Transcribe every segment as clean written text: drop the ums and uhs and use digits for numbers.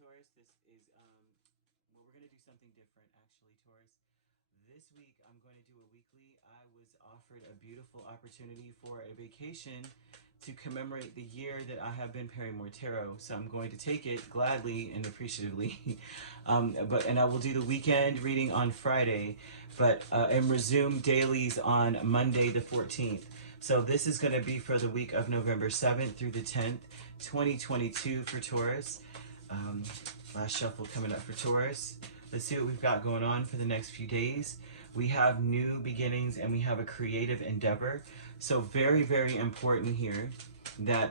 Taurus. This is, well, we're going to do something different, actually, Taurus. This week, I'm going to do a weekly. I was offered a beautiful opportunity for a vacation to commemorate the year that I have been Perrymore Tarot. So I'm going to take it gladly and appreciatively. And I will do the weekend reading on Friday, and resume dailies on Monday the 14th. So this is going to be for the week of November 7th through the 10th, 2022 for Taurus. Last shuffle coming up for Taurus. Let's see what we've got going on for the next few days. We have new beginnings and we have a creative endeavor. So very, very important here that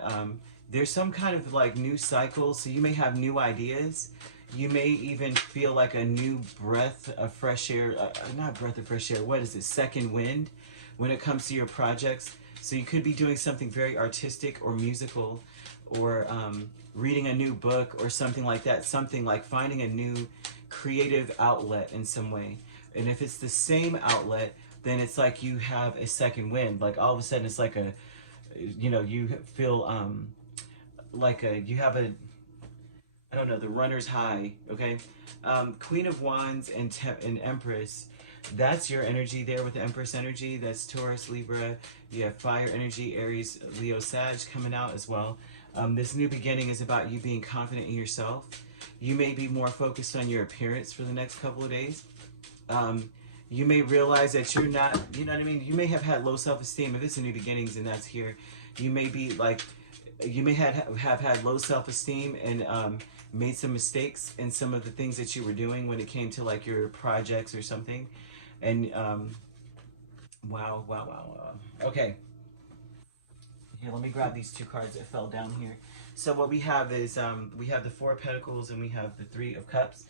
there's some kind of like new cycle. So you may have new ideas. You may even feel like a new breath of fresh air, not breath of fresh air, what is it, second wind when it comes to your projects. So you could be doing something very artistic or musical, or reading a new book or something like that, something like finding a new creative outlet in some way. And if it's the same outlet, then it's like you have a second wind. Like all of a sudden it's like a, you feel you have a, I don't know, the runner's high, okay? Queen of Wands and Empress, that's your energy there with the Empress energy. That's Taurus, Libra. You have fire energy, Aries, Leo, Sag coming out as well. This new beginning is about you being confident in yourself. You may be more focused on your appearance for the next couple of days. You may realize that you're not, you know what I mean? You may have had low self-esteem. If it's a new beginnings and that's here, you may be like, you may have had low self-esteem and made some mistakes in some of the things that you were doing when it came to like your projects or something. And wow. Okay. Here, let me grab these two cards that fell down here. So what we have is, we have the Four of Pentacles and we have the Three of Cups.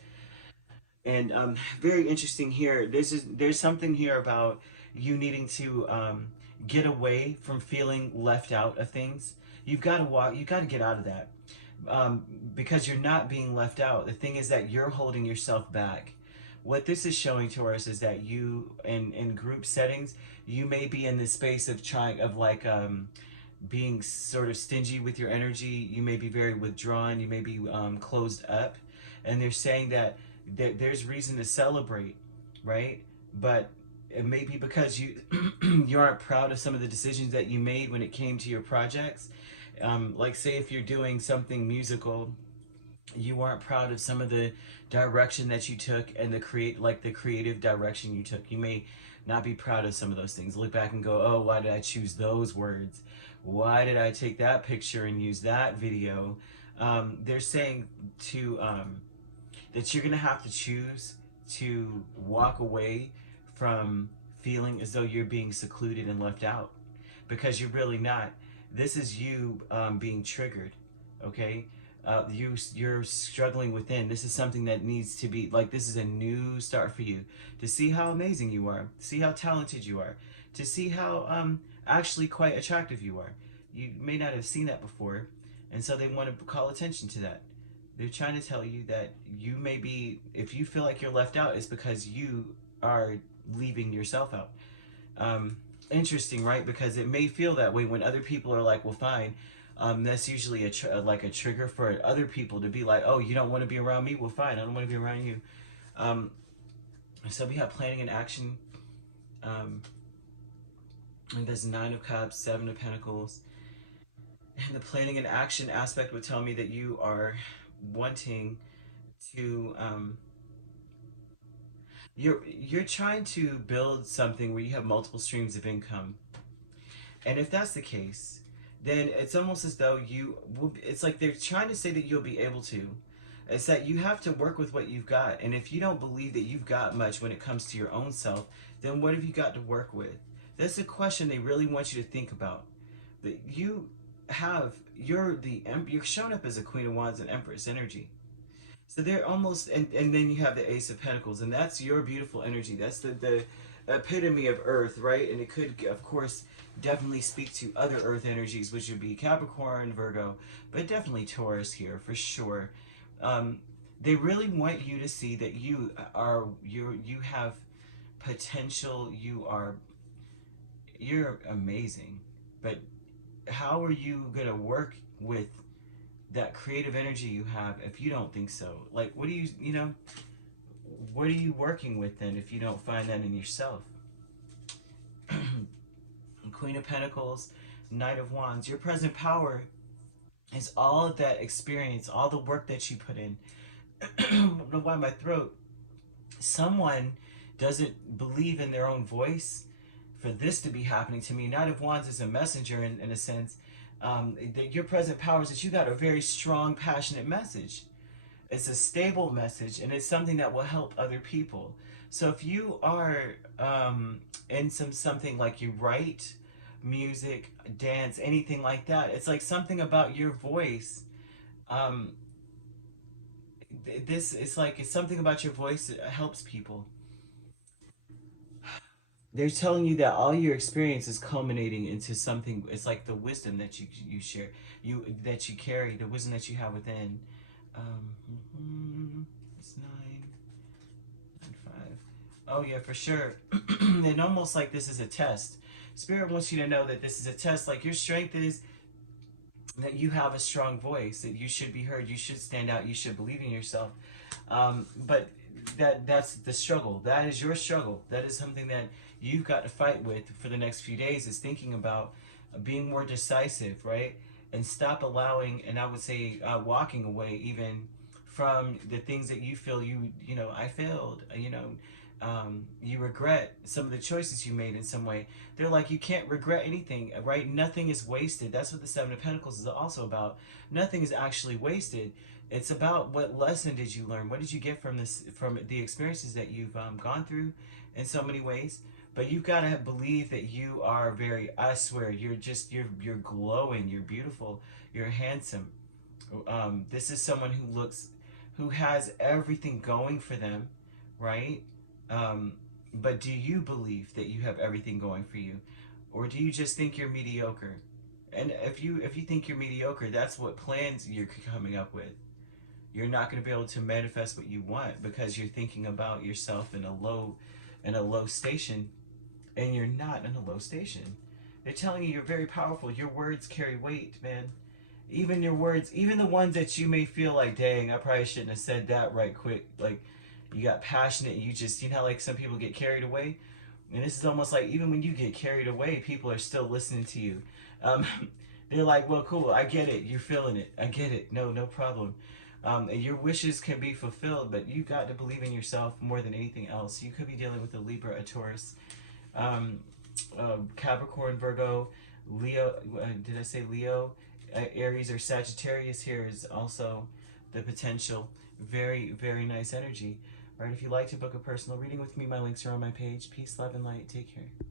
And very interesting here. There's something here about you needing to get away from feeling left out of things. You've got to get out of that, because you're not being left out. The thing is that you're holding yourself back. What this is showing, Taurus, is that you, in group settings, you may be in this space of being sort of stingy with your energy. You may be very withdrawn. You may be closed up. And they're saying that there's reason to celebrate, right? But it may be because you you aren't proud of some of the decisions that you made when it came to your projects. Like say if you're doing something musical, you aren't proud of some of the direction that you took and the creative direction you took. You may not be proud of some of those things. Look back and go, oh, why did I choose those words? Why did I take that picture and use that video? They're saying that you're gonna have to choose to walk away from feeling as though you're being secluded and left out, because you're really not. This is you being triggered, okay? You're struggling within. This is something that needs to be, like, this is a new start for you, to see how amazing you are, to see how talented you are, to see how actually quite attractive you are. You may not have seen that before, and so they want to call attention to that. They're trying to tell you that you may be, if you feel like you're left out, it's because you are leaving yourself out. Interesting, right? Because it may feel that way when other people are like, well, fine. That's usually like a trigger for other people to be like, oh, you don't want to be around me? Well, fine, I don't want to be around you. So we have planning and action. And there's Nine of Cups, Seven of Pentacles. And the planning and action aspect would tell me that you are wanting to, you're trying to build something where you have multiple streams of income. And if that's the case, then it's almost as though it's like they're trying to say that you'll be able to. It's that you have to work with what you've got. And if you don't believe that you've got much when it comes to your own self, then what have you got to work with? That's a question they really want you to think about. That you're shown up as a Queen of Wands and Empress energy. So they're almost, and then you have the Ace of Pentacles, and that's your beautiful energy. That's the epitome of Earth, right? And it could, of course, definitely speak to other Earth energies, which would be Capricorn, Virgo, but definitely Taurus here for sure. They really want you to see that you have potential. You're amazing, but how are you gonna work with that creative energy you have if you don't think so? Like, what do you, you know, what are you working with then if you don't find that in yourself? Queen of Pentacles, Knight of Wands. Your present power is all of that experience, all the work that you put in. I don't know why my throat. Someone doesn't believe in their own voice for this to be happening to me. Knight of Wands is a messenger in a sense. Your present power is that you got a very strong, passionate message. It's a stable message, and it's something that will help other people. So if you are in something like you write music, dance, anything like that, it's like something about your voice. Um, this is like it's something about your voice that helps people. They're telling you that all your experience is culminating into something. It's like the wisdom that you share, that you carry, the wisdom that you have within. It's 9, 5. Oh yeah, for sure. And almost like this is a test. Spirit wants you to know that this is a test. Like your strength is that you have a strong voice, that you should be heard, you should stand out, you should believe in yourself. But that's the struggle. That is your struggle. That is something that you've got to fight with for the next few days, is thinking about being more decisive, right? And stop allowing, and I would say walking away even from the things that you feel you know, I failed, you know, you regret some of the choices you made in some way. They're like, you can't regret anything, right? Nothing is wasted. That's what the Seven of Pentacles is also about. Nothing is actually wasted. It's about what lesson did you learn? What did you get from this, from the experiences that you've gone through in so many ways? But you've got to believe that you are very, I swear, you're glowing, you're beautiful, you're handsome. This is someone who has everything going for them, right? Um, but do you believe that you have everything going for you? Or do you just think you're mediocre? And if you think you're mediocre, that's what plans you're coming up with. You're not going to be able to manifest what you want because you're thinking about yourself in a low station, and you're not in a low station. They're telling you you're very powerful. Your words carry weight, man. Even your words, even the ones that you may feel like, dang, I probably shouldn't have said that right quick. Like, you got passionate, you just, you know, like some people get carried away. And this is almost like, even when you get carried away, people are still listening to you. Um, they're like, well, cool, I get it. You're feeling it. I get it. No problem. And your wishes can be fulfilled, but you got to believe in yourself more than anything else. You could be dealing with a Libra, a Taurus, um, Capricorn, Virgo, Leo. Did I say Leo? Aries or Sagittarius here is also the potential. Very, very nice energy. All right, if you'd like to book a personal reading with me, my links are on my page. Peace, love, and light. Take care.